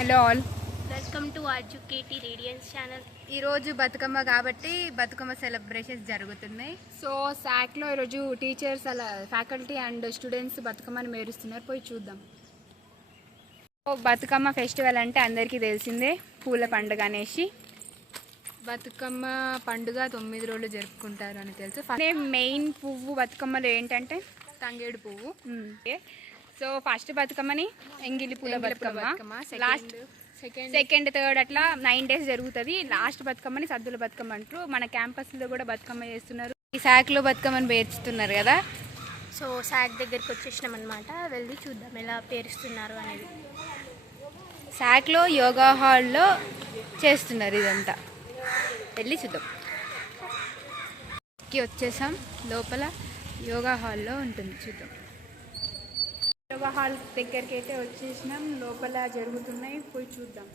Hello all, welcome to educate radiance channel. ఈరోజు బతుకమ్మ కాబట్టి Bathukamma celebrations జరుగుతున్నాయి. సో శాక్లో ఈరోజు టీచర్స్ అలా ఫ్యాకల్టీ అండ్ స్టూడెంట్స్ బతుకమ్మని మేరుస్తున్నారు, పోయి చూద్దాం. బతుకమ్మ ఫెస్టివల్ అంటే అందరికీ తెలిసిందే, పూల పండుగ అనేసి. బతుకమ్మ పండుగ 9 రోజులు జరుపుకుంటారు అని తెలుసు. మెయిన్ పువ్వు బతుకమ్మలో ఏంటంటే తంగేడు పువ్వు. సో ఫస్ట్ బతుకమ్మని ఎంగిలి పూల బతుకమ్మ, లాస్ట్ సెకండ్ థర్డ్ అట్లా 9 days జరుగుతుంది. లాస్ట్ బతుకమ్మని సద్దుల బతుకమ్మ అంటారు. మన క్యాంపస్లో కూడా బతుకమ్మ చేస్తున్నారు. ఈ శాఖలో బతుకమ్మని పేర్చుతున్నారు కదా. సో శాక్ దగ్గరికి వచ్చేసినాం అనమాట, వెళ్ళి చూద్దాం ఎలా పేరుస్తున్నారు అనేది. శాక్లో యోగా హాల్లో చేస్తున్నారు ఇదంతా, వెళ్ళి చూద్దాం. వచ్చేసాం, లోపల యోగా హాల్లో ఉంటుంది, చూద్దాం. యోగా హాల్ దగ్గరికి అయితే వచ్చేసినాం, లోపల జరుగుతున్నాయి, పోయి చూద్దాం.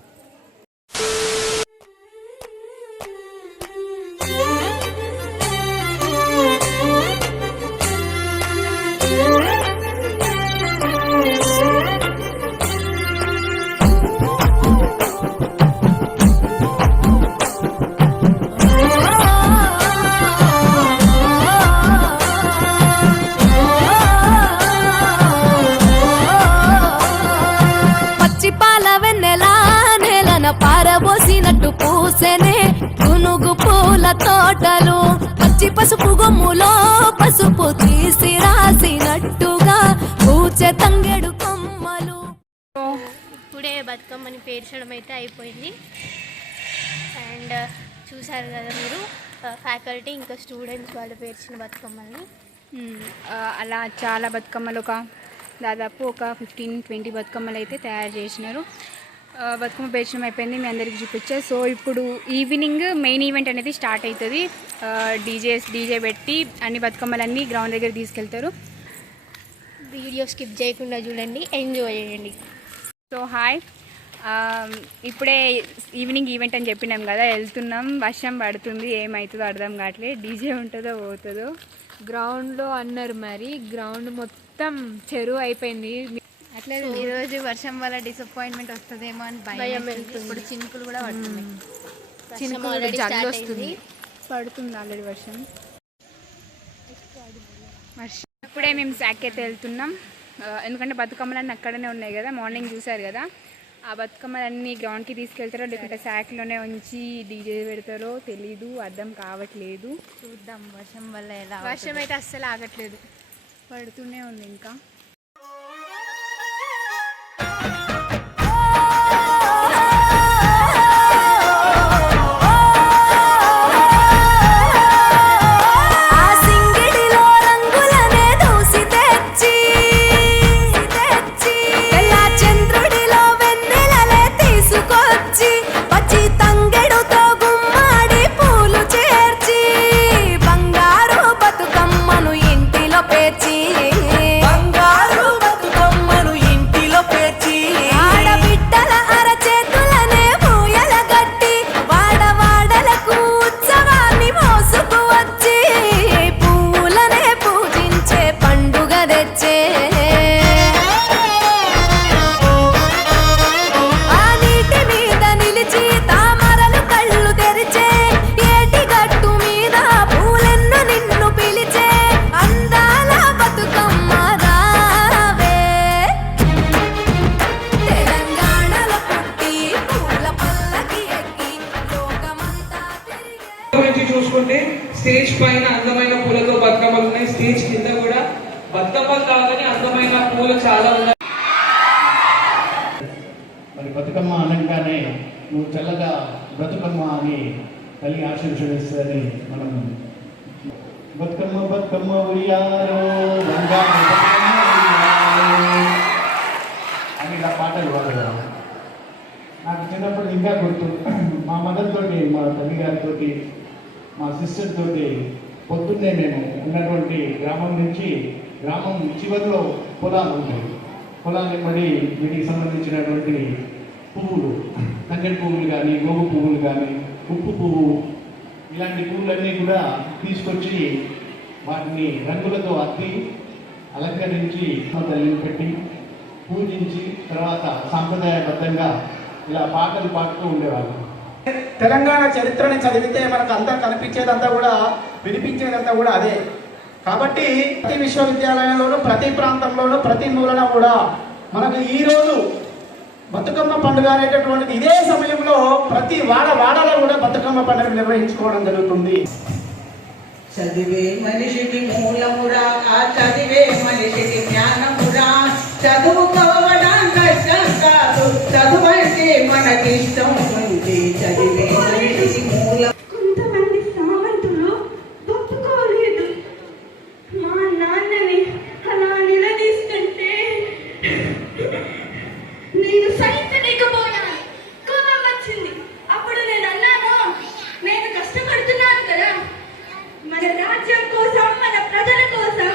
పారబోసినట్టు పూసెనే గునుగు పూల తోటలు, పచ్చి పసుపు గొమ్ములో పసుపు తీసి రాసినట్టుగా పూచె తంగెడు కొమ్మలు. ఇప్పుడే బతుకమ్మని పేర్చడం అయితే అయిపోయింది. అండ్ చూసారు కదా మీరు, ఫ్యాకల్టీ ఇంకా స్టూడెంట్స్ వాళ్ళు పేర్చిన బతుకమ్మల్ని. అలా చాలా బతుకమ్మలు, దాదాపు ఒక 15-20 బతుకమ్మలు అయితే తయారు చేసినారు. బతుకమ్మ పేర్చడం అయిపోయింది, మీ అందరికి చూపించా. సో ఇప్పుడు ఈవినింగ్ మెయిన్ ఈవెంట్ అనేది స్టార్ట్ అవుతుంది. డీజే పెట్టి అన్ని బతుకమ్మలన్నీ గ్రౌండ్ దగ్గర తీసుకెళ్తారు. వీడియో స్కిప్ చేయకుండా చూడండి, ఎంజాయ్ చేయండి. సో హాయ్, ఇప్పుడే ఈవినింగ్ ఈవెంట్ అని చెప్పినాం కదా, వెళ్తున్నాం. వర్షం పడుతుంది, ఏమవుతుందో అర్థం కావట్లేదు. డీజే ఉంటుందో పోతుందో. గ్రౌండ్లో అన్నారు, మరి గ్రౌండ్ మొత్తం చెరువు అయిపోయింది. అట్లా ఈరోజు వర్షం వల్ల డిసప్పాయింట్మెంట్ వస్తుందేమో అని భయం. ఇప్పుడు చినుకులు కూడా పడుతున్నాయి, చినుకులు జల్లు వస్తుంది, పడుతుంది ఆల్రెడీ వర్షం. ఇప్పుడే మేము శాక్ అయితే వెళ్తున్నాం, ఎందుకంటే బతుకమ్మలన్నీ అక్కడనే ఉన్నాయి కదా. మార్నింగ్ చూసారు కదా, ఆ బతుకమ్మలన్నీ గ్రౌండ్కి తీసుకెళ్తారో లేకుంటే శాక్లోనే ఉంచి డీజే పెడతారో తెలీదు, అర్థం కావట్లేదు. చూద్దాం వర్షం వల్ల ఎలా. వర్షం అయితే అస్సలు ఆగట్లేదు, పడుతూనే ఉంది ఇంకా. చూసుకుంటే స్టేజ్ పైన అందమైన పూలతో బతుకమ్మలు ఉన్నాయి, స్టేజ్ కింద కూడా బతుకమ్మలు కాదని అందమైన పూలు చాలా ఉన్నాయి. మరి బతుకమ్మ అనగానే నువ్వు చల్లగా బ్రతుకమ్మ అని తల్లి ఆశీర్వదిస్తుందని మనం బతుకమ్మ బతుకమ్మ ఉయ్యాలో అని ఇలా పాటలు పాడగా నాకు చిన్నప్పుడు ఇంకా గుర్తు. మా మదర్ తోటి, మా తల్లిగారితో, మా సిస్టర్ తోటి పొద్దున్నే మేము ఉన్నటువంటి గ్రామం నుంచి గ్రామం చివరిలో పొలాలు ఉంటాయి. పొలాలు మరి వీటికి సంబంధించినటువంటి పువ్వులు, తంగెడు పువ్వులు కానీ, గోగు పువ్వులు కానీ, ఉప్పు పువ్వు, ఇలాంటి పువ్వులన్నీ కూడా తీసుకొచ్చి వాటిని రంగులతో అద్ది అలంకరించి తల్లిని పెట్టి పూజించి తర్వాత సాంప్రదాయబద్ధంగా ఇలా పాటలు పాడుతూ ఉండేవాళ్ళం. తెలంగాణ చరిత్రని చదివితే మనకు అంతా కనిపించేదంతా కూడా వినిపించేదంతా కూడా అదే. కాబట్టి ప్రతి విశ్వవిద్యాలయంలోనూ ప్రతి ప్రాంతంలోనూ ప్రతి మూలన కూడా మనకు ఈరోజు బతుకమ్మ పండుగ అనేటటువంటిది ఇదే సమయంలో ప్రతి వాడలో కూడా బతుకమ్మ పండుగ నిర్వహించుకోవడం జరుగుతుంది. చదివే మనిషికి మూలమురా, ఆ చదివే మనిషికి జ్ఞానమురా. చదువుకోవడం కష్టం కాదు, చదువంటే మనకిష్టం ఉంది. చదివే మనిషికి మూలం. కొంతమంది సామంతులు ఒప్పుకోలేదు. మా నాన్నని అలా నిలదీస్తుంటే నేను సహించలేకపోయాను. కోపం వచ్చింది. అప్పుడు నేను అన్నాను, నేను కష్టపడుతున్నాను కదా, మన రాజ్యం కోసం, మన ప్రజల కోసం.